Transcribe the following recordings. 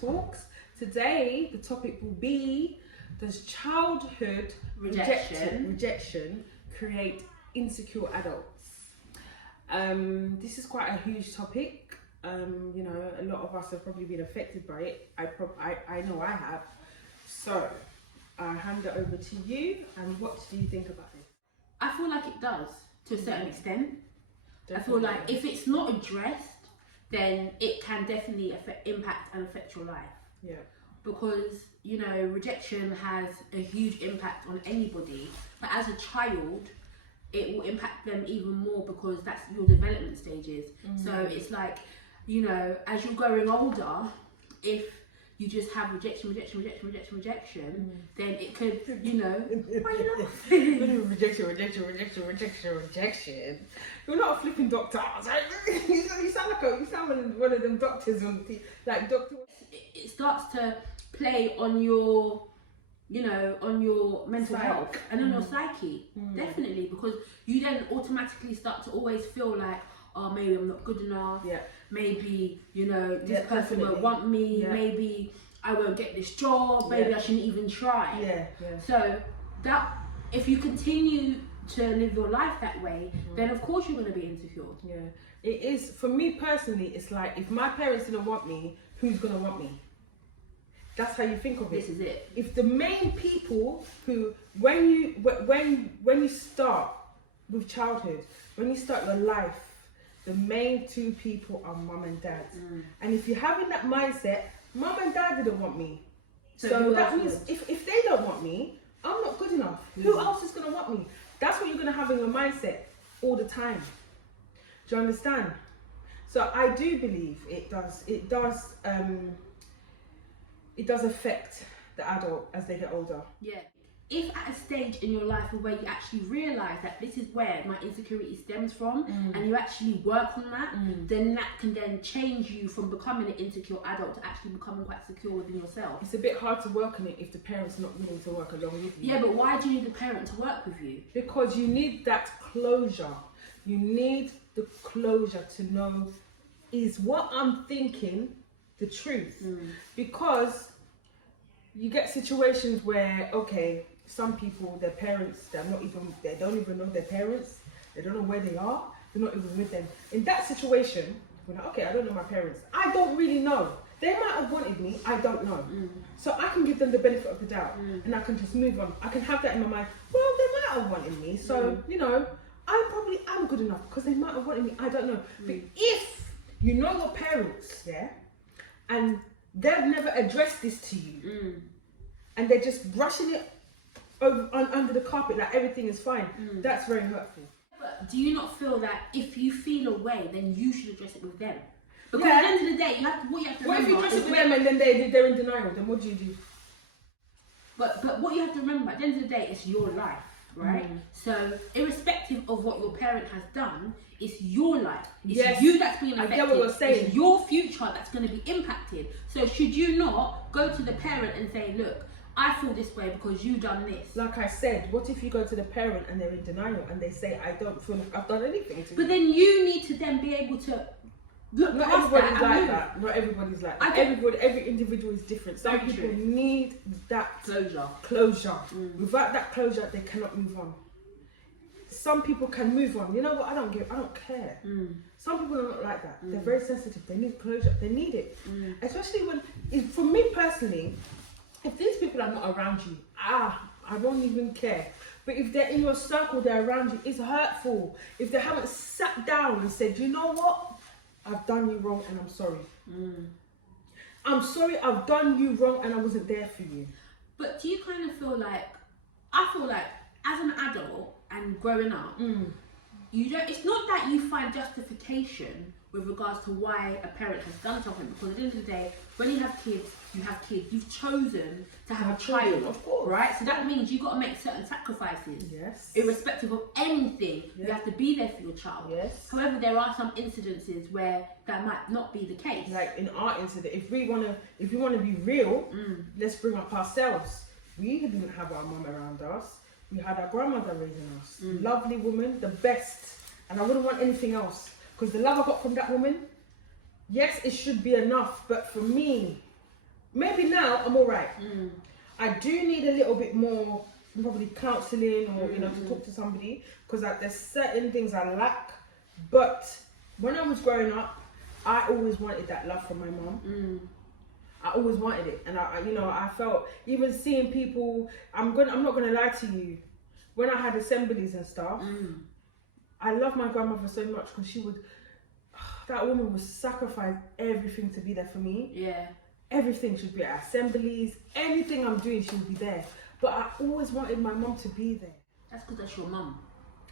Talks. Today, the topic will be, does childhood rejection create insecure adults? This is quite a huge topic. You know, a lot of us have probably been affected by it. I know I have. So, I'll hand it over to you, and what do you think about this? I feel like it does, to a certain extent. Definitely. I feel like if it's not addressed, then it can definitely impact and affect your life. Yeah. Because, you know, rejection has a huge impact on anybody, but as a child, it will impact them even more because that's your development stages. So it's like, you know, as you're growing older, if you just have rejection, then it could, you know, why are you laughing? Rejection. You're not a flipping doctor. You sound like one of them doctors on the, like doctor. It starts to play on your, you know, on your mental health and on your psyche, definitely, because you then automatically start to always feel like, oh, maybe I'm not good enough. Yeah. Maybe, you know, this person won't want me. Yeah. Maybe I won't get this job. Maybe I shouldn't even try. Yeah. So that, if you continue to live your life that way, then of course you're going to be insecure. Yeah. It is, for me personally, it's like, if my parents didn't want me, who's going to want me? That's how you think of it. This is it. If the main people who, when you start with childhood, when you start your life, the main two people are mum and dad. And if you're having that mindset, mum and dad didn't want me. So that means if they don't want me, I'm not good enough. Who else is going to want me? That's what you're going to have in your mindset all the time. Do you understand? So I do believe it does affect the adult as they get older. Yeah. If at a stage in your life where you actually realise that this is where my insecurity stems from, and you actually work on that, then that can then change you from becoming an insecure adult to actually becoming quite secure within yourself. It's a bit hard to work on it if the parent's not willing to work along with you. Yeah, but why do you need the parent to work with you? Because you need that closure. You need the closure to know, is what I'm thinking the truth? Because you get situations where, okay, some people, their parents, they don't even know their parents, they don't know where they are, they're not even with them. In that situation, we're like, okay, I don't know my parents, I don't really know. They might have wanted me, I don't know. So I can give them the benefit of the doubt, and I can just move on. I can have that in my mind, well, they might have wanted me, so, you know, I probably am good enough because they might have wanted me, I don't know. But if you know your parents, and they've never addressed this to you, and they're just brushing it under the carpet like everything is fine, that's very hurtful. But do you not feel that if you feel a way, then you should address it with them? Because at the end of the day, what you have to remember. What if you address it with them and then they're in denial? Then what do you do? But what you have to remember, at the end of the day, it's your life, right? So irrespective of what your parent has done, it's your life. It's you that's being affected. I get what you're saying. It's your future that's going to be impacted. So should you not go to the parent and say, look, I feel this way because you done this? Like I said, what if you go to the parent and they're in denial and they say, I don't feel like I've done anything to you? But then you need to then be able to look Not past everybody's that like move. that. Not everybody's like that. Every individual is different. Some Very people true. need that closure. Without that closure, they cannot move on. Some people can move on. You know what? I don't care. Some people are not like that. They're very sensitive. They need closure. They need it. Especially when, for me personally, if these people are not around you, I won't even care. But if they're in your circle, they're around you, it's hurtful. If they haven't sat down and said, you know what? I've done you wrong and I'm sorry. I'm sorry I've done you wrong and I wasn't there for you. But do you kind of feel like, I feel like as an adult and growing up, it's not that you find justification with regards to why a parent has done something, because at the end of the day, when you have kids, you have kids. You've chosen to have a child, of course, right? So that means you've got to make certain sacrifices. Yes. Irrespective of anything, you have to be there for your child. Yes. However, there are some incidences where that might not be the case. Like in our incident, if we wanna be real, let's bring up ourselves. We didn't have our mum around us. We had our grandmother raising us. Lovely woman, the best. And I wouldn't want anything else. Because the love I got from that woman, yes, it should be enough. But for me, maybe now I'm all right. I do need a little bit more, probably counselling or, you know, to talk to somebody, because there's certain things I lack. But when I was growing up, I always wanted that love from my mum. I always wanted it, and I you know, I felt, even seeing people, I'm not gonna lie to you, when I had assemblies and stuff, I love my grandmother so much, because she would, that woman would sacrifice everything to be there for me. Yeah. Everything. Should be at assemblies, anything I'm doing, she would be there. But I always wanted my mum to be there. That's because that's your mum.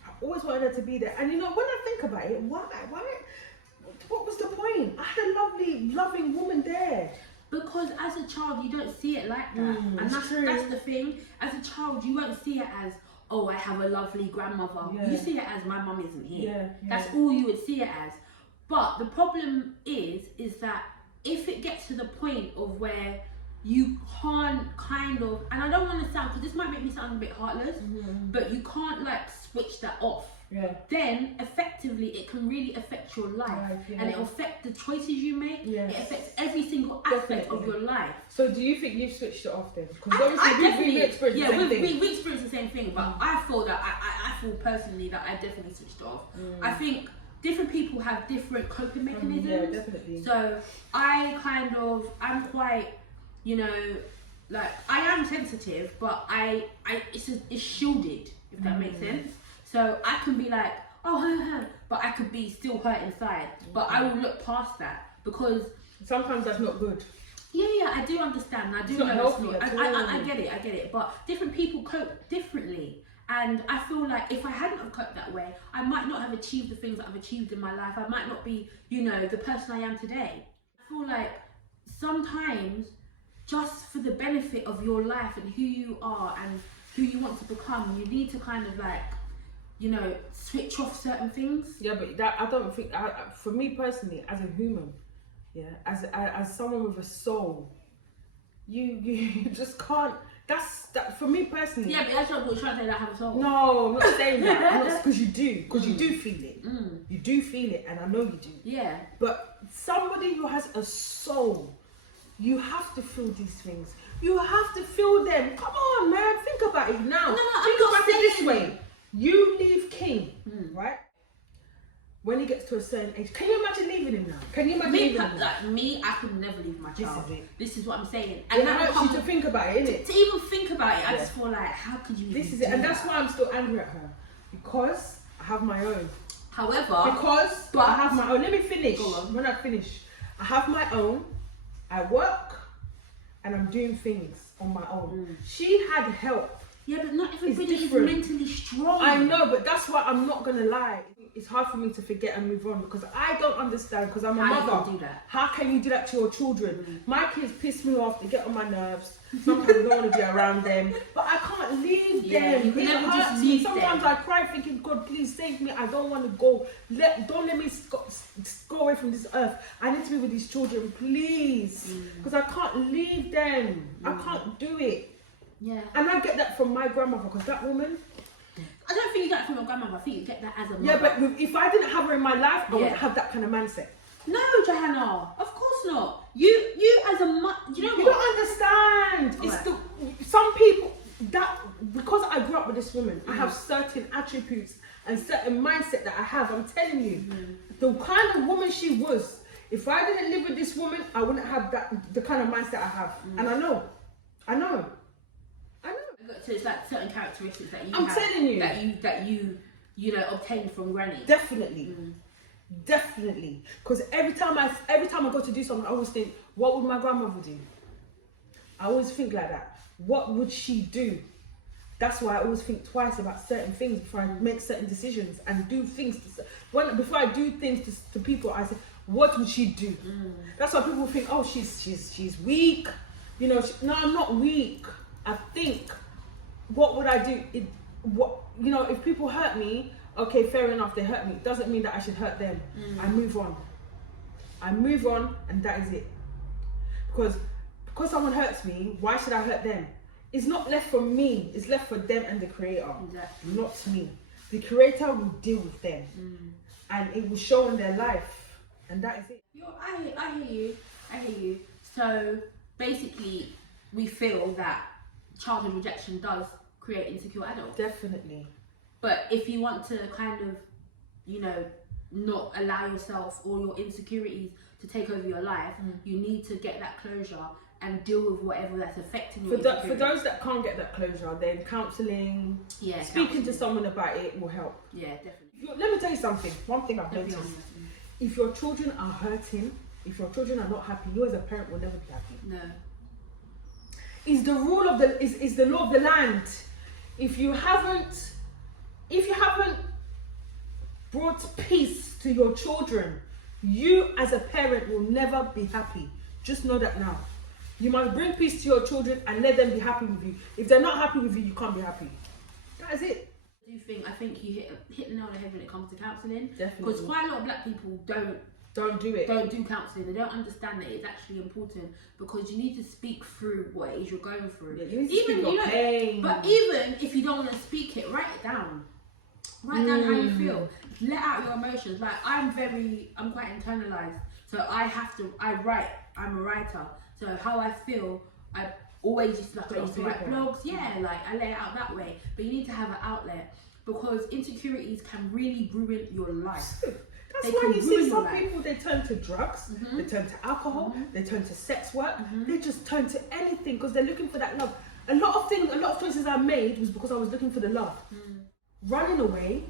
I always wanted her to be there. And you know, when I think about it, why? What was the point? I had a lovely, loving woman there. Because as a child, you don't see it like that. And that's the thing. As a child, you won't see it as, oh, I have a lovely grandmother. Yeah. You see it as, my mum isn't here. Yeah. That's all you would see it as. But the problem is that if it gets to the point of where you can't kind of, and I don't want to sound, because this might make me sound a bit heartless, but you can't like switch that off. Yeah. Then effectively it can really affect your life, and it'll affect the choices you make. It affects every single aspect of your life. So do you think you've switched it off then? Because I obviously definitely we experienced the same thing. We experienced the same thing, but I feel that I feel personally that I definitely switched it off. I think different people have different coping mechanisms. Yeah, definitely. So I'm quite, you know, like I am sensitive, but it's shielded, if that makes sense. So I can be like, oh, but I could be still hurt inside. But I will look past that, because sometimes that's not good. Yeah, I do understand. I do know it's not. I get it. But different people cope differently. And I feel like if I hadn't have coped that way, I might not have achieved the things that I've achieved in my life. I might not be, you know, the person I am today. I feel like sometimes, just for the benefit of your life and who you are and who you want to become, you need to kind of like, you know, switch off certain things. Yeah, but that, I don't think, for me personally, as a human, as someone with a soul, you just can't. That for me personally. Yeah, but that's not what you're trying to say, that I have a soul. No, I'm not saying that. Because you do. Because you do feel it. You do feel it, and I know you do. Yeah. But somebody who has a soul, you have to feel these things. You have to feel them. Come on, man. Think about it now. No, think about it this way. You leave King, right? When he gets to a certain age, can you imagine leaving him now? Can you imagine leaving him? Like me, I could never leave my child. This is what I'm saying. And yeah, I want you to think about it, innit? To even think about it, I just feel like, how could you? This is it, and that's why I'm still angry at her, because I have my own. However, I have my own. Let me finish. When I finish, I have my own. I work, and I'm doing things on my own. She had help. Yeah, but not everybody is mentally strong. I know, but that's why I'm not gonna lie. It's hard for me to forget and move on, because I don't understand, because I'm a mother. How can you do that? How can you do that to your children? My kids piss me off, they get on my nerves. Sometimes I don't want to be around them, but I can't leave them. You can never just leave them. Sometimes I cry thinking, God, please save me. I don't want to go. Don't let me go away from this earth. I need to be with these children, please, because I can't leave them. I can't do it. Yeah. And I get that from my grandmother, because that woman, I don't think you get that from your grandmother. I think you get that as a mother. Yeah, but if I didn't have her in my life, I wouldn't have that kind of mindset. No, Johanna, of course not. You as a mother, you know what? You don't understand. It's some people that, because I grew up with this woman, I have certain attributes and certain mindset that I have. I'm telling you, the kind of woman she was. If I didn't live with this woman, I wouldn't have the kind of mindset I have. And I know. So it's like certain characteristics that you have. I'm telling you. That you know, obtained from Granny. Definitely. Definitely. Because every time I go to do something, I always think, what would my grandmother do? I always think like that. What would she do? That's why I always think twice about certain things before I make certain decisions and do things. Before I do things to people, I say, what would she do? That's why people think, oh, she's weak. You know, no, I'm not weak. I think, what would I do? You know, if people hurt me, okay, fair enough, they hurt me. It doesn't mean that I should hurt them. I move on, and that is it. Because someone hurts me, why should I hurt them? It's not left for me, it's left for them and the creator. Exactly. Not me. The creator will deal with them. And it will show in their life. And that is it. I hear you. So basically we feel that childhood rejection does create insecure adults. Definitely. But if you want to kind of, you know, not allow yourself or your insecurities to take over your life, you need to get that closure and deal with whatever that's affecting you. For those that can't get that closure, then counselling, speaking to someone about it will help. Yeah, definitely. Let me tell you something. One thing I've noticed: if your children are hurting, if your children are not happy, you as a parent will never be happy. No. Is the rule of the is the law of the land. If you haven't brought peace to your children, you as a parent will never be happy. Just know that now. You must bring peace to your children and let them be happy with you. If they're not happy with you, you can't be happy. That is it. I think you hit the nail on the head when it comes to counselling. Definitely. Because quite a lot of black people don't do it. Don't do counselling. They don't understand that it's actually important, because you need to speak through what it is you're going through. Yeah, you need to speak your pain. But even if you don't want to speak it, write it down. Write down how you feel. Let out your emotions. Like I'm quite internalized, so I write. I'm a writer, so how I feel, I always used to write blogs. Yeah, like I lay it out that way. But you need to have an outlet, because insecurities can really ruin your life. That's why you see some people, they turn to drugs, they turn to alcohol, they turn to sex work, they just turn to anything because they're looking for that love. A lot of choices I made was because I was looking for the love. Running away,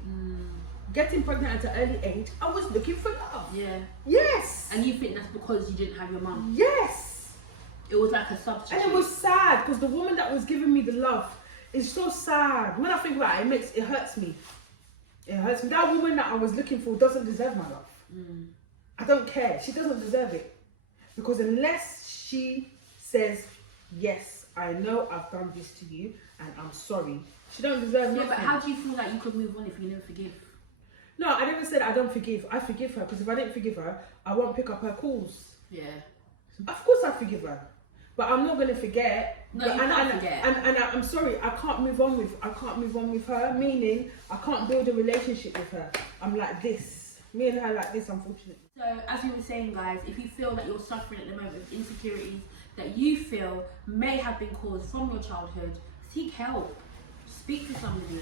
getting pregnant at an early age, I was looking for love. Yeah. Yes. And you think that's because you didn't have your mum? Yes. It was like a substitute. And it was sad because the woman that was giving me the love is so sad. When I think about it, it hurts me. It hurts me. That woman that I was looking for doesn't deserve my love. I don't care. She doesn't deserve it. Because unless she says, yes, I know I've done this to you and I'm sorry, she don't deserve nothing. Yeah, but how do you feel like you could move on if you never forgive? No, I never said I don't forgive. I forgive her, because if I didn't forgive her, I won't pick up her calls. Yeah. Of course I forgive her. But I'm not going to forget. No, you can't forget. And I'm sorry, I can't move on with her, meaning I can't build a relationship with her. I'm like this. Me and her like this, unfortunately. So, as we were saying, guys, if you feel that you're suffering at the moment with insecurities that you feel may have been caused from your childhood, seek help. Speak to somebody.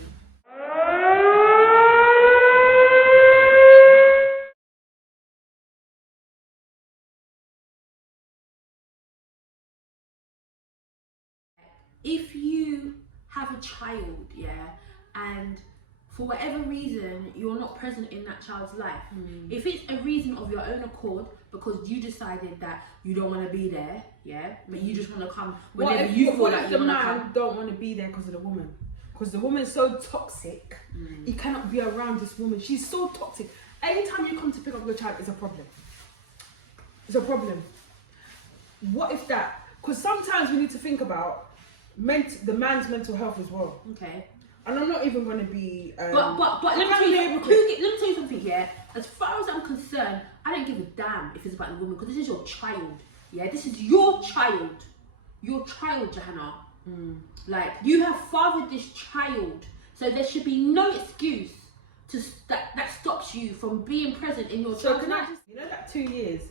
If you have a child, and for whatever reason you're not present in that child's life, if it's a reason of your own accord because you decided that you don't want to be there, but you just want to come whenever you feel like you want to come. Don't want to be there because of the woman, because the woman's so toxic. He cannot be around this woman. She's so toxic. Anytime you come to pick up your child, it's a problem. It's a problem. What if that? Because sometimes we need to think about the man's mental health as well. Okay. And I'm not even going to be. But let me tell you something. Yeah. As far as I'm concerned, I don't give a damn if it's about the woman, because this is your child. Yeah. This is your child. Your child, Johanna. Like, you have fathered this child, so there should be no excuse that stops you from being present in your child's life. You know that 2 years.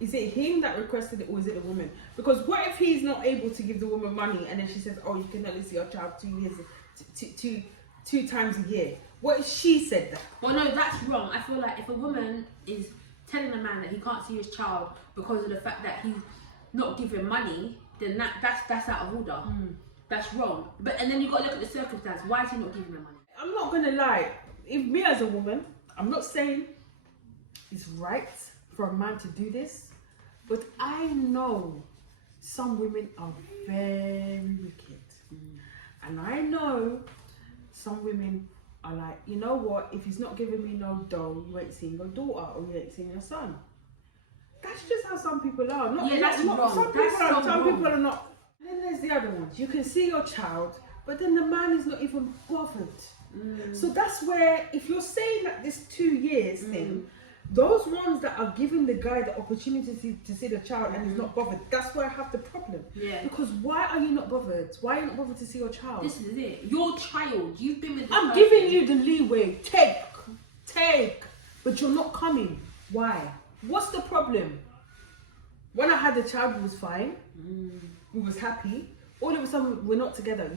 Is it him that requested it, or is it the woman? Because what if he's not able to give the woman money and then she says, oh, you can only see your child 2 years, two times a year? What if she said that? Well, no, that's wrong. I feel like if a woman is telling a man that he can't see his child because of the fact that he's not giving money, then that's out of order. That's wrong. And then you've got to look at the circumstance. Why is he not giving her money? I'm not going to lie. If me as a woman, I'm not saying it's right for a man to do this, but I know some women are very wicked, and I know some women are like, you know what, if he's not giving me no dough, you ain't seeing your daughter or you ain't seeing your son. That's just how some people are. That's wrong. Some people are not. And then there's the other ones. You can see your child, but then the man is not even bothered. So that's where, if you're saying that this 2 years thing, those ones that are giving the guy the opportunity to see the child and he's not bothered, that's where I have the problem. Yeah. Because why are you not bothered? Why are you not bothered to see your child? This is it. Your child. You've been with this I'm person. giving you the leeway. Take. But you're not coming. Why? What's the problem? When I had the child, it was fine. We was happy. All of a sudden, we're not together.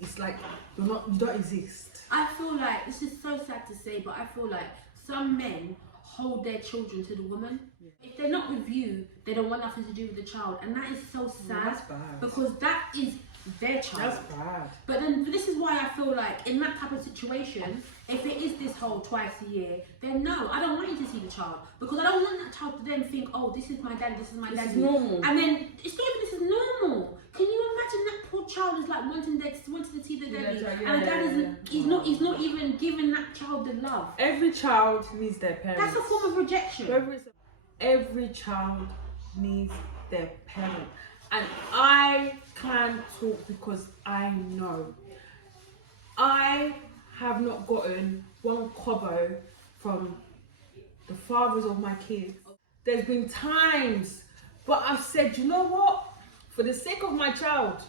It's like you don't exist. I feel like, this is so sad to say, but I feel like some men hold their children to the woman. Yeah. If they're not with you, they don't want nothing to do with the child, and that is so sad. That's bad. Because that is their child. That's bad. But then this is why I feel like in that type of situation, if it is this whole twice a year, then no, I don't want you to see the child, because I don't want that child to then think, oh, this is my dad, this is my dad. This is normal. And then it's not even this is normal. Can you imagine that poor child is like wanting to see the daddy, and the dad isn't. He's not even giving that child the love. Every child needs their parents. That's a form of rejection. Every child needs their parent, and I can talk because I know. I have not gotten one kobo from the fathers of my kids. There's been times, but I've said, you know what? For the sake of my child,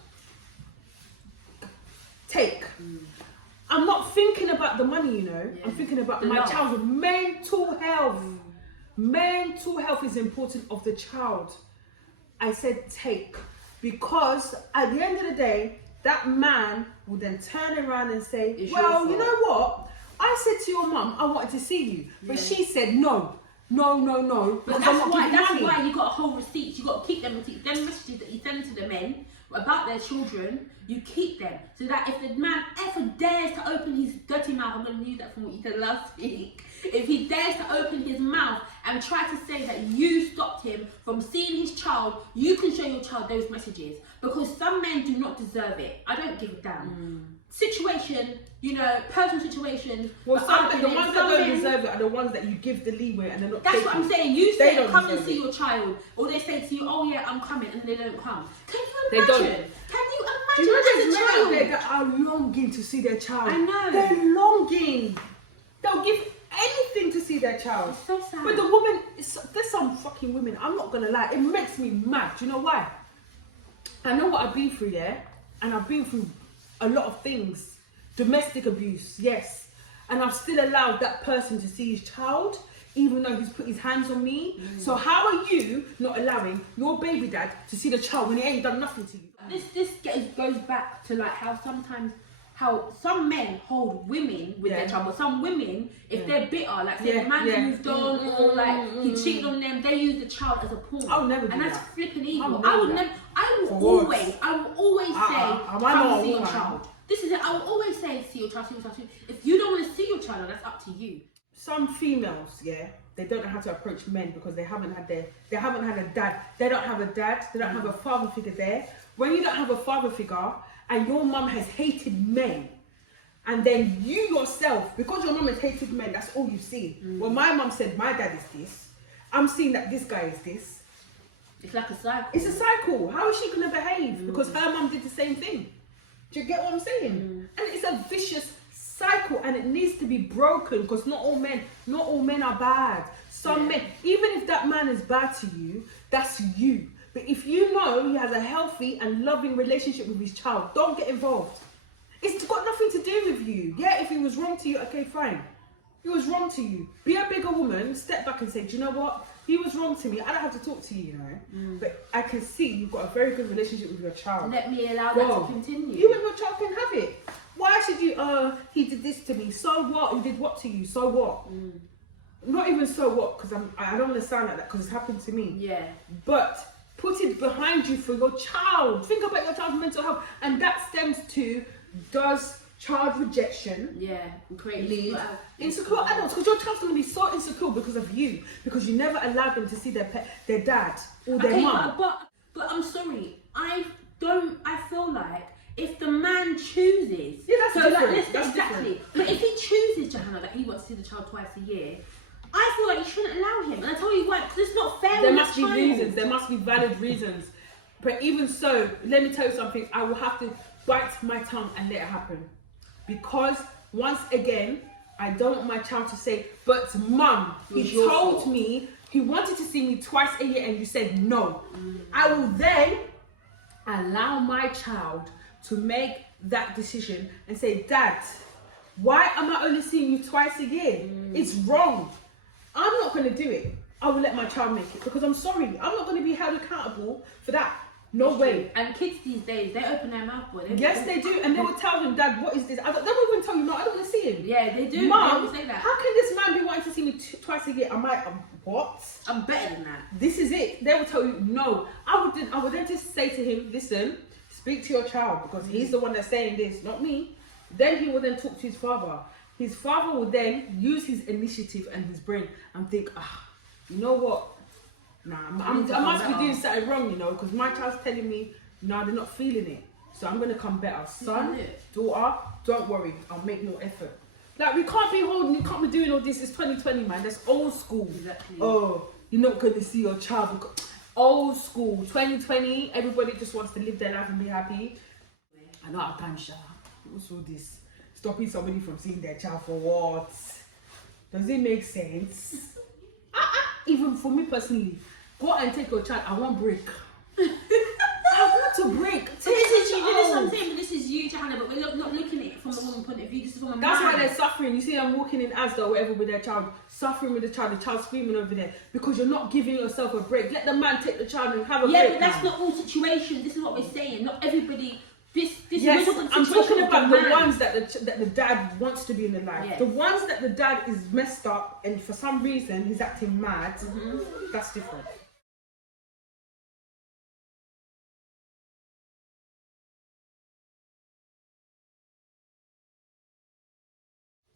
take. I'm not thinking about the money, you know. I'm thinking about my child's mental health. Mental health is important of the child. I said take, because at the end of the day, that man will then turn around and say, well, you know what? I said to your mum, I wanted to see you, but she said no. But that's why you got to hold receipts. You got to keep them receipts. Them messages that you send to the men about their children, you keep them, so that if the man ever dares to open his dirty mouth, I'm going to use that from what you said last week. If he dares to open his mouth and try to say that you stopped him from seeing his child, you can show your child those messages, because some men do not deserve it. I don't give a damn. Situation, you know, personal situation. Well, the ones that don't deserve it are the ones that you give the leeway and they're not. That's what I'm saying. You say, come and see your child, or they say to you, oh yeah, I'm coming, and they don't come. Can you imagine? Can you imagine? Do you know there's men out there that are longing to see their child? I know. They're longing. They'll give anything to see their child. It's so sad. But the woman, there's some fucking women, I'm not gonna lie, it makes me mad. Do you know why? I know what I've been through, yeah? And I've been through a lot of things. Domestic abuse, yes. And I've still allowed that person to see his child, even though he's put his hands on me. So how are you not allowing your baby dad to see the child when he ain't done nothing to you? This goes back to like how some men hold women with their child, but some women, if they're bitter, like say the man moved on, or like he cheated on them, they use the child as a pawn. I'll never do that. And that's flipping evil. I will always say, come see your child. This is it. I will always say, see your child, see your child. If you don't want to see your child, that's up to you. Some females, they don't know how to approach men because they haven't had a dad. They don't have a dad. They don't have a father figure there. When you don't have a father figure, and your mum has hated men, and then you yourself, because your mum has hated men, that's all you see. Well, my mum said my dad is this. I'm seeing that this guy is this. It's like a cycle. It's a cycle. How is she going to behave? Because her mum did the same thing. Do you get what I'm saying? And it's a vicious cycle, and it needs to be broken, because not all men are bad. Some men, even if that man is bad to you, that's you. But if you know he has a healthy and loving relationship with his child, don't get involved. It's got nothing to do with you. Yeah, if he was wrong to you, okay, fine. He was wrong to you. Be a bigger woman, step back and say, do you know what? He was wrong to me. I don't have to talk to you, you know. But I can see you've got a very good relationship with your child. Let me allow that to continue. You and your child can have it. Why should you, he did this to me. So what? He did what to you? So what? Not even so what, because I don't want to sound like that, because it's happened to me. Yeah. But put it behind you for your child. Think about your child's mental health. And that stems to, does child rejection lead insecure adults? Because your child's going to be so insecure because of you, because you never allowed them to see their dad or their mum. But I'm sorry, I feel like if the man chooses, that's different. Exactly. But if he chooses, Johanna, that he wants to see the child twice a year, I feel like you shouldn't allow him. And I tell you why, because it's not fair. There must be reasons. There must be valid reasons. But even so, let me tell you something. I will have to bite my tongue and let it happen. Because once again, I don't want my child to say, but mum, he told me he wanted to see me twice a year and you said no. I will then allow my child to make that decision and say, Dad, why am I only seeing you twice a year? It's wrong. I'm not going to do it. I will let my child make it, because I'm sorry. I'm not going to be held accountable for that. No It's way. true. And kids these days, they open their mouth, boy. Yes, they do, and they will tell him, Dad, what is this? They won't even tell you, no, I don't want to see him. Yeah, they do. Mom, They will say that. how can this man be wanting to see me twice a year? I'm like, what? I'm better than that. This is it. They will tell you, no. I would then just say to him, listen, speak to your child, because he's the one that's saying this, not me. Then he will then talk to his father. His father will then use his initiative and his brain and think, you know what? Nah, I must be doing something wrong, you know, because my child's telling me, nah, they're not feeling it. So I'm going to come better. Son, daughter, don't worry. I'll make no effort. Like, we can't be doing all this. It's 2020, man. That's old school. Exactly. Oh, you're not going to see your child. Old school. 2020, everybody just wants to live their life and be happy. I know our time, Sha. What's all this? Stopping somebody from seeing their child for what? Does it make sense? Even for me personally, go and take your child. I want break. I want to break. So this is you. This is something. But this is you, Johanna. But we're not looking at it from the woman point of view. This is from a man. That's why they're suffering. You see them walking in Asda or whatever with their child, suffering with the child screaming over there because you're not giving yourself a break. Let the man take the child and have a break. Yeah, but that's not all situations. This is what we're saying. Not everybody. Yes, I'm talking about the ones that the dad wants to be in the life. Yes. The ones that the dad is messed up and for some reason he's acting mad. That's different.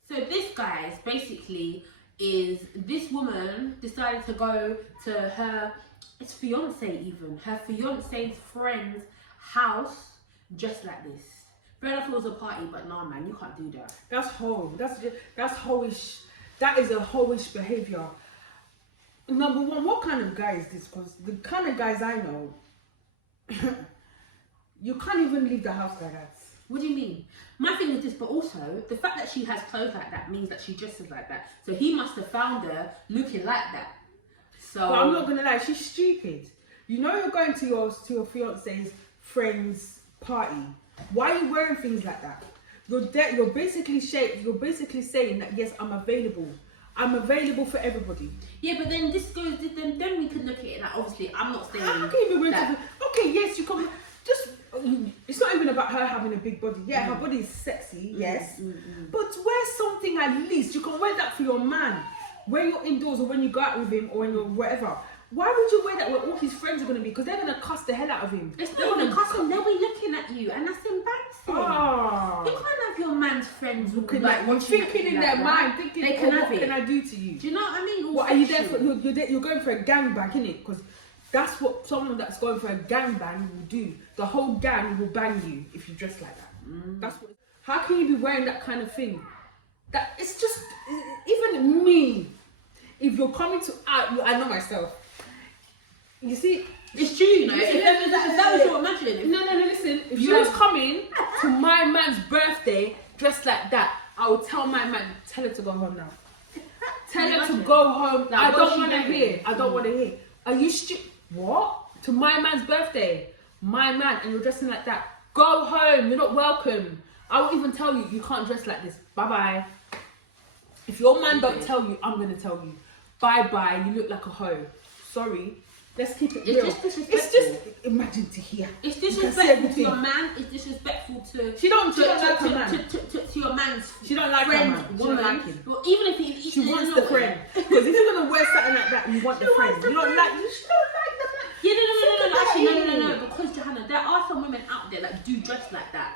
So this, guys, basically is this woman decided to go to her fiance's friend's house just like this. Fair enough, it was a party, but nah, man, you can't do that. That's hoe. That's hoish. That is a hoish behavior. Number one, what kind of guy is this? Because the kind of guys I know, you can't even leave the house like that. What do you mean? My thing is this, but also the fact that she has clothes like that means that she dresses like that. So he must have found her looking like that. So but I'm not gonna lie, she's stupid. You know you're going to your fiance's friend's party. Why are you wearing things like that? You're basically saying that yes, I'm available. I'm available for everybody. Yeah, but then this goes. Then we could look at it like, obviously I'm not saying. How can you be wearing that. Okay, yes, you can. Just it's not even about her having a big body. Yeah, her body is sexy. Yes, but wear something at least. You can wear that for your man when you're indoors or when you go out with him or when you're whatever. Why would you wear that where all his friends are going to be? Because they're going to cuss the hell out of him. It's not even cussing, they'll be looking at you and that's embarrassing. You can't have your man's friends looking like thinking in their mind, thinking, they can have what it. can I do to you? Do you know what I mean? What are you there for? You're going for a gangbang, innit? Because that's what someone that's going for a gangbang will do. The whole gang will bang you if you dress like that. That's what. How can you be wearing that kind of thing? That it's just even me. If you're coming to I know myself. You see, it's true, you know. If that was your imagining. No, listen. If you was coming to my man's birthday dressed like that, I would tell my man, tell her to go home now. Tell her to go home. I don't want to hear. I don't want to hear. Are you stupid? What? To my man's birthday? My man, and you're dressing like that. Go home. You're not welcome. I will even tell you, you can't dress like this. Bye-bye. If your man don't tell you, I'm going to tell you. Bye-bye. You look like a hoe. Sorry. Let's keep it real. It's just imagine to hear. It's disrespectful to your man. It's disrespectful to. She don't like her man. To your man's. She don't like friend, her man. She woman. don't like him. Well, even if she wants the friend. Because if you're gonna wear something like that, you want the friend. You don't like. She don't like the man. Yeah, no. Actually, no. Because Johanna, there are some women out there that do dress like that.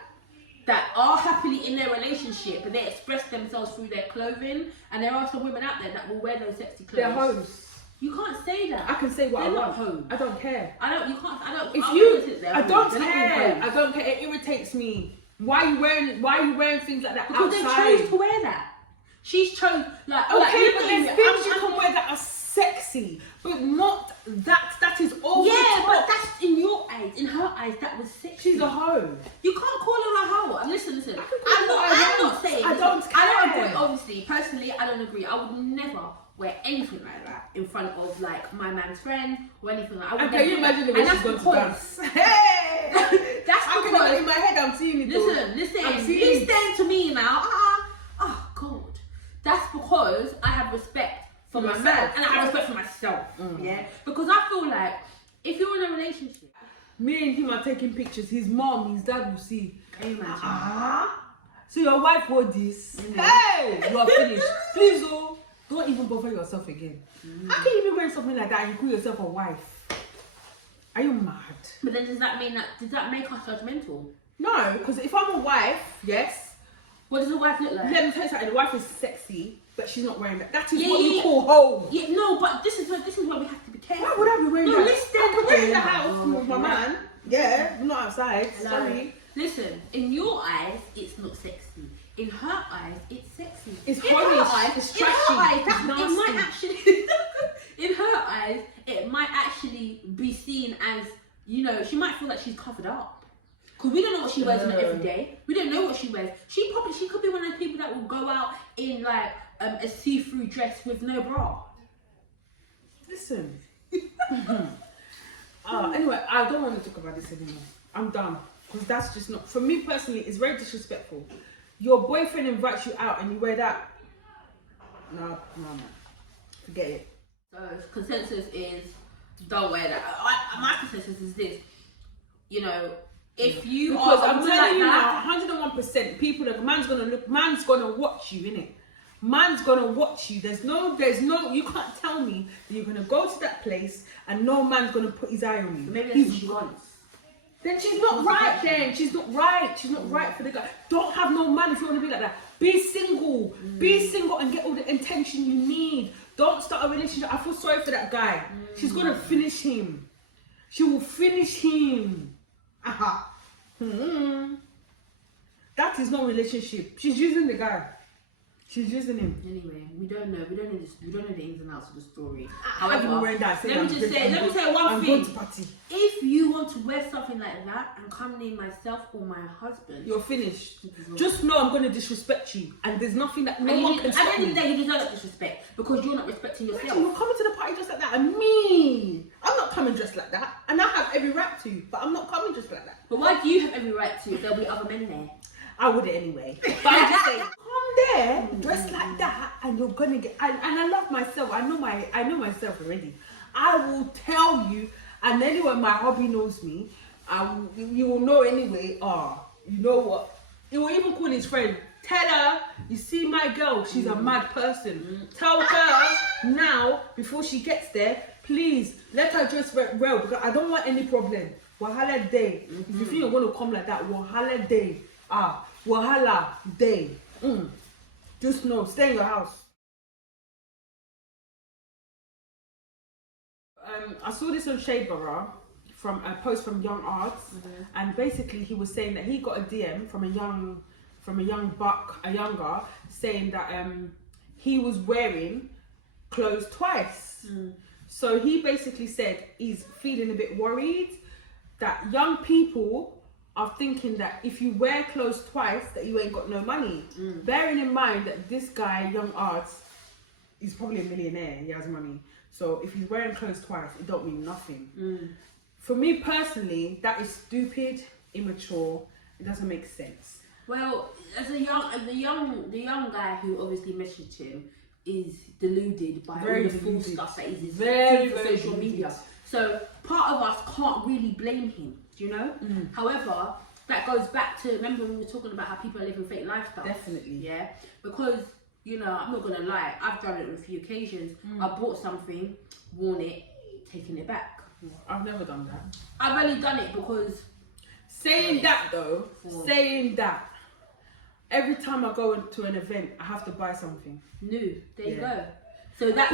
That are happily in their relationship, but they express themselves through their clothing. And there are some women out there that will wear those sexy clothes. They're hoes. You can't say that. I can say what They're I not want. hoes. I don't care. I don't care. I don't care. It irritates me. Why are you wearing things like that because outside? They chose to wear that. She's chose like okay, but there's things you can wear that are sexy, but not that. That is all. Yeah, but that's in your eyes. In her eyes, that was sexy. She's a hoe. You can't call her a hoe. Listen. I'm not saying. I don't care. I don't agree. Obviously, personally, I don't agree. I would never wear anything like that in front of like my man's friend or anything like that. And can you imagine the way she's going to dance? Hey! That's because in my head I'm seeing it. Listen to me now. Oh God. That's because I have respect for my man and I have respect for myself. Yeah. Because I feel like if you're in a relationship. Me and him are taking pictures. His mom, his dad will see. Can you imagine? So your wife wore this. Hey, you are finished. Please, oh, don't even bother yourself again. How can you be wearing something like that and you call yourself a wife? Are you mad? But then does that make us judgmental? No, because if I'm a wife, yes. What does a wife look like? Let me tell you something. The wife is sexy, but she's not wearing that. That is what you call home. Yeah, no, but this is where we have to be careful. Why would I be wearing that? Listen, I could wear it in the house with my man. Yeah, I'm not outside. Hello. Sorry. Listen, in your eyes, it's not sexy. In her eyes, it's sexy. It's in horrible. her eyes, It's in her trashy. eyes, It's it nasty. might actually. In her eyes, it might actually be seen as, you know, she might feel that she's covered up. Because we don't know what she wears in every day. We don't know what she wears. She could be one of those people that will go out in like a see-through dress with no bra. Listen. Anyway, I don't want to talk about this anymore. I'm done. Because that's just not, for me personally, it's very disrespectful. Your boyfriend invites you out and you wear that. No. Forget it. So consensus is don't wear that. My consensus is this. You know, if you because are I'm like telling you that, now, 101%, people, man's gonna watch you, innit? Man's gonna watch you. There's no, you can't tell me that you're gonna go to that place and no man's gonna put his eye on you. maybe that's what she wants. Then she's not right then. She's not right. She's not right for the guy. Don't have no man if you want to be like that. Be single. Be single and get all the attention you need. Don't start a relationship. I feel sorry for that guy. She's gonna finish him. She will finish him. That is not relationship. She's using the guy. She's using him. Anyway, we don't know. We don't know the ins and outs of the story. However, let me say one I'm thing. going to party. If you want to wear something like that and come near myself or my husband, You're finished. Just know I'm going to disrespect you, and there's nothing that no one can at the stop end of me. the day, you deserve disrespect because you're not respecting yourself. You're coming to the party just like that, and me, I'm not coming dressed like that, and I have every right to, but I'm not coming just like that. But why do you have every right to if there'll be other men there? I wouldn't anyway. But I'm just saying, come there dressed like that, and you're gonna get. And I love myself. I know myself already. I will tell you, and anyway, my hubby knows me. You will know anyway. You know what? He will even call his friend. Tell her, you see my girl, she's a mad person. Tell her now before she gets there. Please let her dress well because I don't want any problem. Wahala day. If you think you're gonna come like that, wahala day. Wahala day. Just know, stay in your house. I saw this on Shade Barra from a post from Young Arts, and basically he was saying that he got a DM from a younger, saying that he was wearing clothes twice. So he basically said he's feeling a bit worried that young people are thinking that if you wear clothes twice that you ain't got no money. Bearing in mind that this guy, Young Arts, he's probably a millionaire, he has money. So if he's wearing clothes twice, it don't mean nothing. For me personally, that is stupid, immature, it doesn't make sense. Well, as the young guy who obviously messaged him is deluded by all the full stuff that he's very social media. So part of us can't really blame him. Do you know? However, that goes back to, remember when we were talking about how people are living fake lifestyles? Definitely. Yeah. Because, you know, I'm not going to lie, I've done it on a few occasions. I bought something, worn it, taken it back. I've never done that. I've only done it because... Saying that, every time I go to an event, I have to buy something. New. There you go. So that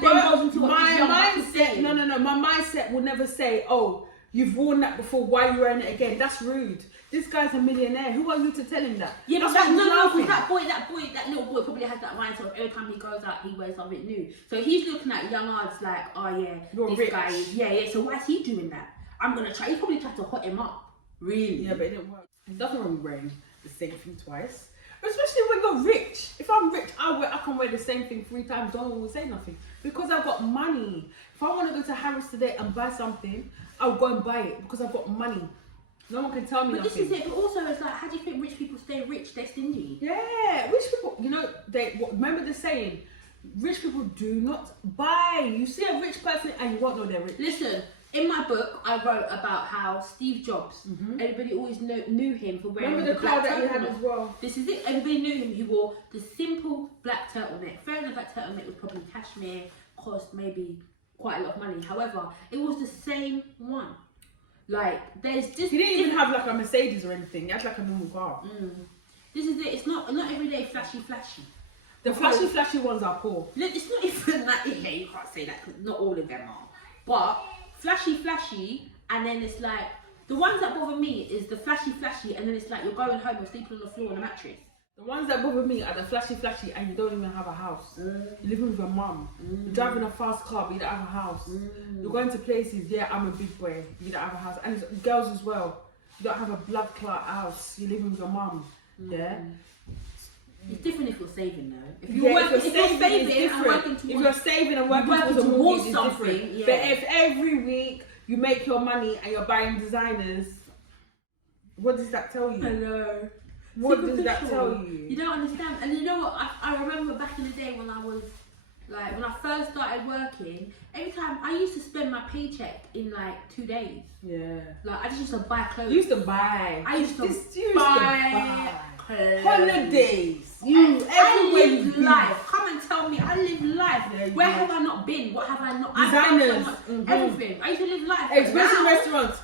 then goes into what my mindset. No. My mindset will never say, "Oh, you've worn that before. Why are you wearing it again?" That's rude. This guy's a millionaire. Who are you to tell him that? Yeah, but that little boy probably has that mindset of every time he goes out, he wears something new. So he's looking at Young Arts like, "Oh yeah, you're this rich. guy is So why is he doing that? I'm gonna try." He probably tried to hot him up. Really? Yeah, but it didn't work. There's nothing wrong with wearing the same thing twice. Especially when you're rich. If I'm rich, I can wear the same thing 3 times. No one will say nothing because I've got money. If I want to go to Harrods today and buy something, I'll go and buy it because I've got money. No one can tell me nothing. But this is it. But also, it's like, how do you think rich people stay rich? They're stingy. Yeah, rich people. You know, remember the saying: rich people do not buy. You see a rich person and you won't know they're rich. Listen, In my book, I wrote about how Steve Jobs, everybody always knew him for wearing Remember the car that he had as well? This is it. Everybody knew him. He wore the simple black turtleneck. Fair enough, that turtleneck was probably cashmere, cost maybe quite a lot of money. However, it was the same one. Like, there's just... He didn't even have like a Mercedes or anything. He had like a normal car. This is it. It's not everyday flashy. The flashy ones are poor. It's not even that. Yeah, you can't say that because not all of them are. But flashy, and then it's like the ones that bother me is the flashy, and then it's like you're going home and sleeping on the floor on a mattress. The ones that bother me are the flashy, and you don't even have a house. You're living with your mum. You're driving a fast car, but you don't have a house. You're going to places. Yeah, I'm a big boy. You don't have a house, and it's girls as well. You don't have a blood clot house. You're living with your mum. Yeah. It's different if you're saving though. If you're saving and working towards, if you're saving and working towards something, it's different. Yeah. But if every week you make your money and you're buying designers, what does that tell you? I know. What does that tell you? You don't understand. And you know what? I remember back in the day when I first started working, every time I used to spend my paycheck in like 2 days. Yeah. Like I just used to buy clothes. You used to buy. I used to buy clothes. Holidays. I live life. Come and tell me. I live life. Yeah, Where have I not been? What have I not? Designers. Everything. I used to live life. Expensive restaurants.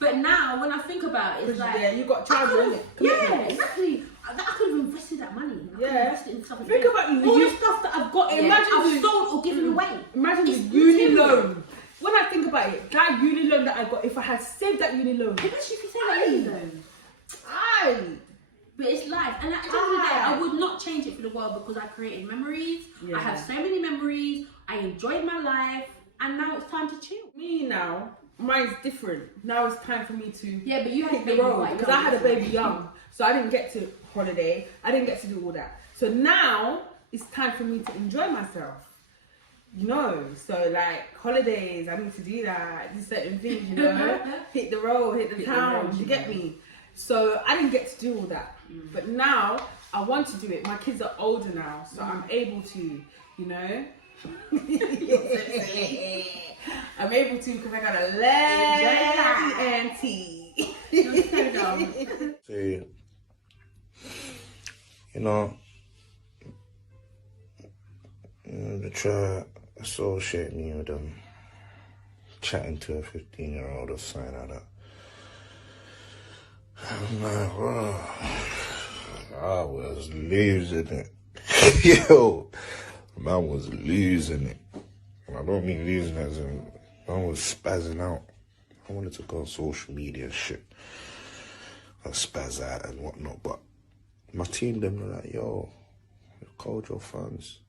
But now, when I think about it, it's like... Yeah, you got charged, yeah, exactly. I could have invested that money. I could have invested in something. Think about all the stuff that I've got. Imagine I've sold or given away. Imagine the uni loan. When I think about it, that uni loan that I got, if I had saved that uni loan... Imagine if you saved that uni loan. But it's life. And at the end of the day, I would not change it for the world because I created memories. Yeah. I have so many memories. I enjoyed my life. And now it's time to chill. Me now... Mine's different. Now it's time for me to but you had hit the road because I had a baby young, so I didn't get to holiday. I didn't get to do all that. So now it's time for me to enjoy myself. You know, so like holidays, I need to do that. Do certain things, you know, hit the road, hit the town. You get me? So I didn't get to do all that, but now I want to do it. My kids are older now, so I'm able to, you know. I'm able to because I got a lady auntie. See, you know, they try associate me with them chatting to a 15-year-old or something like that. I'm like, wow, I was losing it. Yo, man was losing it. I don't mean losing as in, I was spazzing out. I wanted to go on social media and shit. And spaz out and whatnot, but my team, them were like, yo, hold your funds.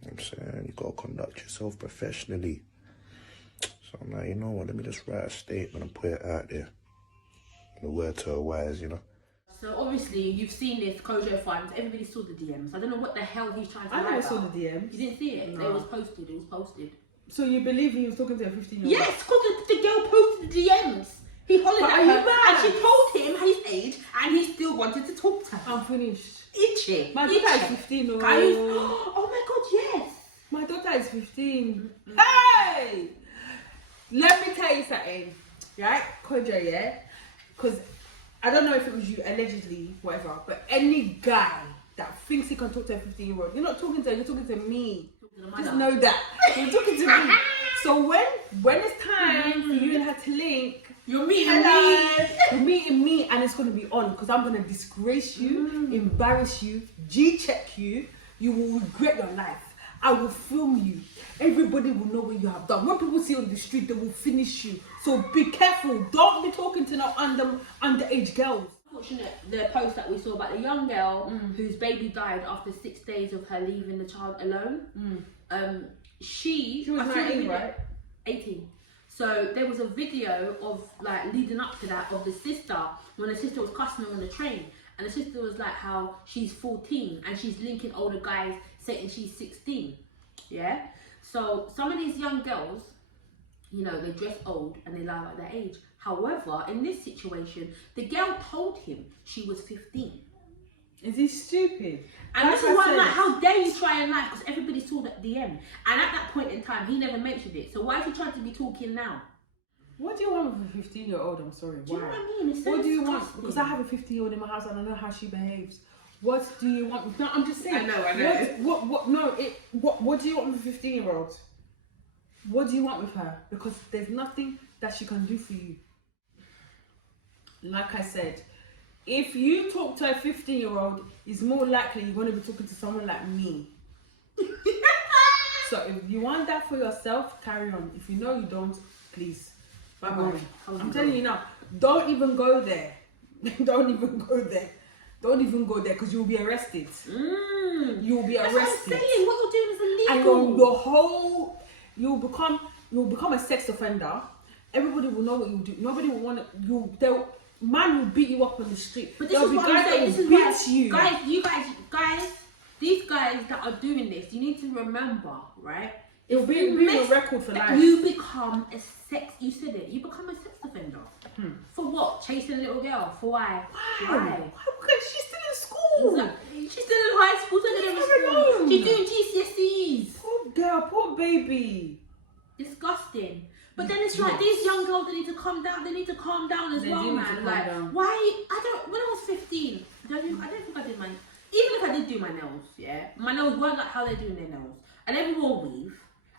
You know what I'm saying? You gotta conduct yourself professionally. So I'm like, you know what, let me just write a statement and put it out there. The word to a wise, you know. So obviously you've seen this Kojo funds. Everybody saw the DMs. I don't know what the hell he's trying to write. I never saw the DMs. You didn't see it? No. It was posted. So you believe he was talking to a 15-year-old? Yes, because the girl posted the DMs. He hollered at her and she told him his age and he still wanted to talk to her. I'm finished. Itchy. My daughter is 15. Oh my god, yes. My daughter is 15. Hey! Let me tell you something. Right? Kojo, yeah? Because I don't know if it was you, allegedly, whatever, but any guy that thinks he can talk to a 15-year-old, you're not talking to her, you're talking to me. Just know that. You're talking to me. So when it's time for you and her to link, you're meeting me. You're meeting me and it's going to be on because I'm going to disgrace you, embarrass you, G-check you. You will regret your life. I will film you. Everybody will know what you have done. When people see you on the street, they will finish you. So be careful. Don't be talking to no underage girls. Unfortunate, the post that we saw about the young girl whose baby died after 6 days of her leaving the child alone. She was 19, right? 18. So there was a video of like leading up to that of the sister when the sister was cussing her on the train, and the sister was like how she's 14 and she's linking older guys saying she's 16. Yeah. So some of these young girls, you know, they dress old and they lie about their age. However, in this situation, the girl told him she was 15. Is he stupid? And this is why I'm like, how dare you try and lie? Because everybody saw DM. And at that point in time, he never mentioned it. So why is he trying to be talking now? What do you want with a 15-year-old? I'm sorry. Do you Why? know what I mean? It's so What do you disgusting. want? Because I have a 15-year-old in my house and I know how she behaves. What do you want? No, I'm just saying. I know. What do you want with a 15-year-old? What do you want with her? Because there's nothing that she can do for you. Like I said, if you talk to a 15-year-old, it's more likely you're going to be talking to someone like me. So if you want that for yourself, carry on. If you know you don't, please. Bye-bye. I'm telling you now, don't even go there. Don't even go there. Don't even go there because you'll be arrested. You'll be arrested. That's what I'm saying. What you're doing is illegal. And you'll become a sex offender. Everybody will know what you do. Nobody will want to. Man will beat you up on the street. But this is what I'm saying. This is why, guys, these guys that are doing this, you need to remember, right? It'll be a record for life. You become a sex. You said it. You become a sex offender. For what? Chasing a little girl. For why? Why? Because she's still in school. Exactly. She's still in high school. She's doing GCSEs. Poor girl. Poor baby. Disgusting. But then it's like these young girls, they need to calm down. They need to calm down as well, man. Like, why? When I was 15, I don't think I did even if I did do my nails, my nails weren't like how they're doing their nails. I never wore weave.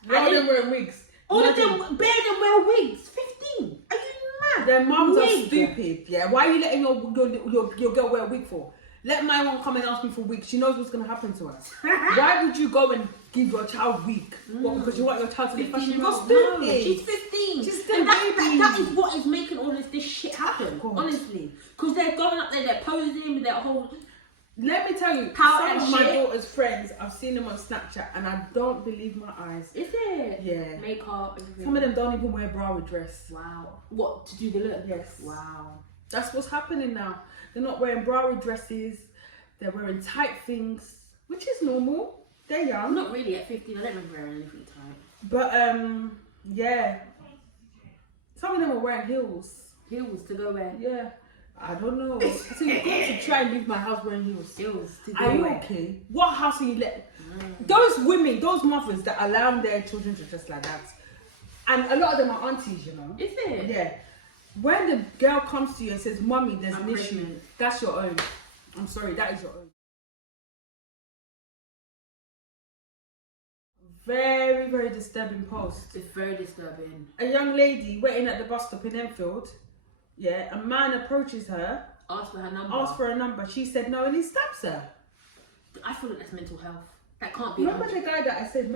All of them wearing wigs. All of them bare them wear wigs. 15. Are you mad? Their mums are stupid. Why are you letting your girl wear a wig for? Let my one come and ask me for wig. She knows what's gonna happen to us. Why would you go and give your child wig? What, because you want your child to be fashionable? No, she's 15. She's still that is what is making all this shit happen. Honestly, because they're going up there, they're posing with their whole. Let me tell you, some of my daughter's friends, I've seen them on Snapchat, and I don't believe my eyes. Is it? Yeah. Makeup. Everything. Some of them don't even wear bra with dress. Wow. What, to do the look? Yes. Wow. That's what's happening now. They're not wearing bra with dresses. They're wearing tight things, which is normal. They're young. Not really at 15. I don't remember wearing anything tight. But yeah. Some of them are wearing heels. Heels to go where? Yeah. I don't know. So you've got to try and leave my house wearing heels. Heels to go Are you where? okay? What house are you letting? Those women, those mothers that allow their children to dress like that, and a lot of them are aunties, you know. Is it? Yeah. When the girl comes to you and says, "Mommy, there's an issue," pregnant. that's your own. I'm sorry, that is your own. Very, very disturbing post. It's very disturbing. A young lady waiting at the bus stop in Enfield. Yeah, a man approaches her. Ask for her number. Asked for a number. She said no, and he stabs her. I feel like that's mental health. That can't be. Remember the guy that I said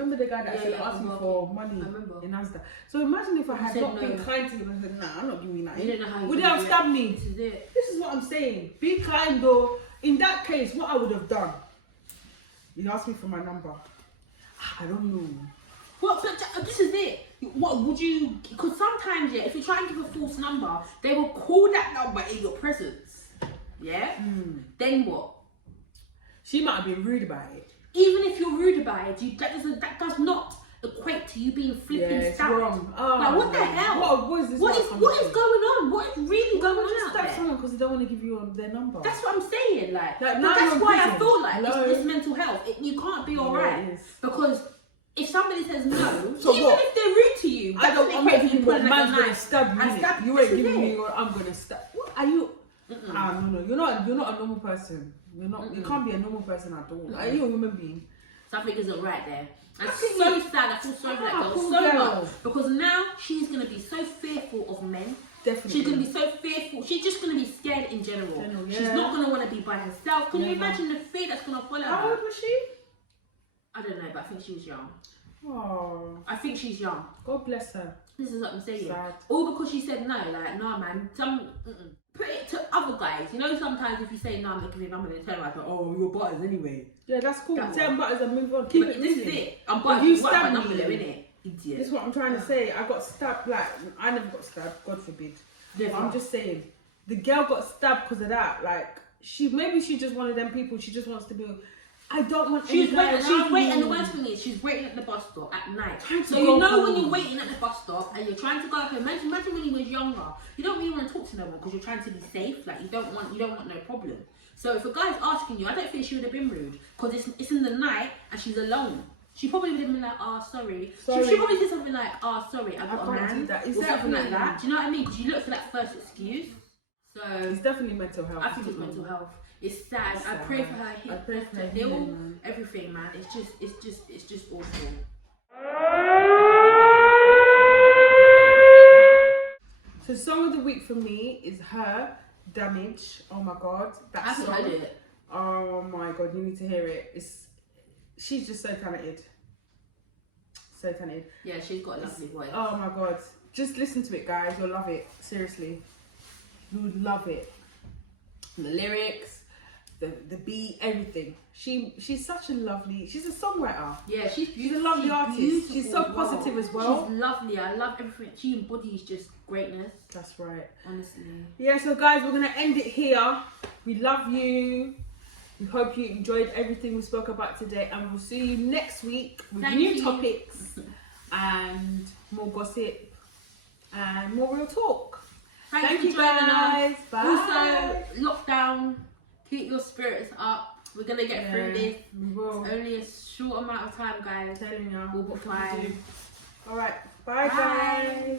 asking for money in Asda. So imagine if I had not been kind to him and said, nah, I'm not giving you that. You don't know how would he have stabbed me? This is it. This is what I'm saying. Be kind though. In that case, what I would have done, he asked me for my number. I don't know. What? But this is it. What would you? Because sometimes, if you try and give a false number, they will call that number in your presence. Yeah. Then what? She might have been rude about it. Even if you're rude about it, that does not equate to you being flipping stabbed. Wrong. Oh, like what the hell? What is this? What is going on? What is really going on out stab there? someone because they don't want to give you their number. That's what I'm saying. Like now but that's why I feel like Hello? it's mental health. You can't be alright because. If somebody says no, so even if they're rude to you, I'm not giving you a man's gonna stab you. You ain't giving me or I'm gonna stab. What are you? No. You're not a normal person. You're not. You can't be a normal person at all. Are you a human being? Something isn't right there. I'm so sad. I feel sorry for that girl so much because now she's gonna be so fearful of men. Definitely. She's gonna be so fearful. She's just gonna be scared in general. She's not gonna want to be by herself. Can you imagine the fear that's gonna follow her? How old was she? I don't know, but I think she was young. Oh. I think she's young. God bless her. This is what I'm saying. Sad. All because she said no. Like, nah, man. Put it to other guys. You know, sometimes if you say no, I'm not giving, I'm gonna tell her, oh, you're butters anyway. Yeah, that's cool. Tell them butters and move on. Keep it. This is it. I'm butters. You stabbed me. Innit? Idiot. This is what I'm trying to say. I got stabbed. Like, I never got stabbed. God forbid. I'm just saying, the girl got stabbed because of that. Like, maybe she's just one of them people. She just wants to be. I don't want. She's waiting. And the worst thing is, she's waiting at the bus stop at night. So you know when you're waiting at the bus stop and you're trying to go home. Imagine when you was younger. You don't really want to talk to no one because you're trying to be safe. Like you don't want no problem. So if a guy's asking you, I don't think she would have been rude because it's in the night and she's alone. She probably didn't be like, oh, sorry. Sorry. She probably did something like, oh, sorry, I got a can't do man. that. Or something like that. Do you know what I mean? She looked for that first excuse. So It's definitely mental health. I think it's mental health. It's sad. I pray for her. I pray for her heal, healing, man. everything, man. It's just awful. So song of the week for me is Her, Damage. Oh my god, I that haven't song. heard it. Oh my god, you need to hear it. She's just so talented. So talented. Yeah, she's got a lovely voice. Oh my god. Just listen to it, guys. You'll love it. Seriously. You would love it. The lyrics, the beat, everything. She's such a lovely, she's a songwriter. Yeah, she's beautiful. She's a lovely artist. She's so as well. positive as well. She's lovely. I love everything. She embodies just greatness. That's right. Honestly. Yeah, so guys, we're gonna end it here. We love you. We hope you enjoyed everything we spoke about today, and we'll see you next week with new topics and more gossip and more real talk. Thank you for joining us. Bye. Also, lockdown. Keep your spirits up. We're gonna get through this. We will. It's only a short amount of time, guys. Telling you. We'll be fine. All right. Bye, guys.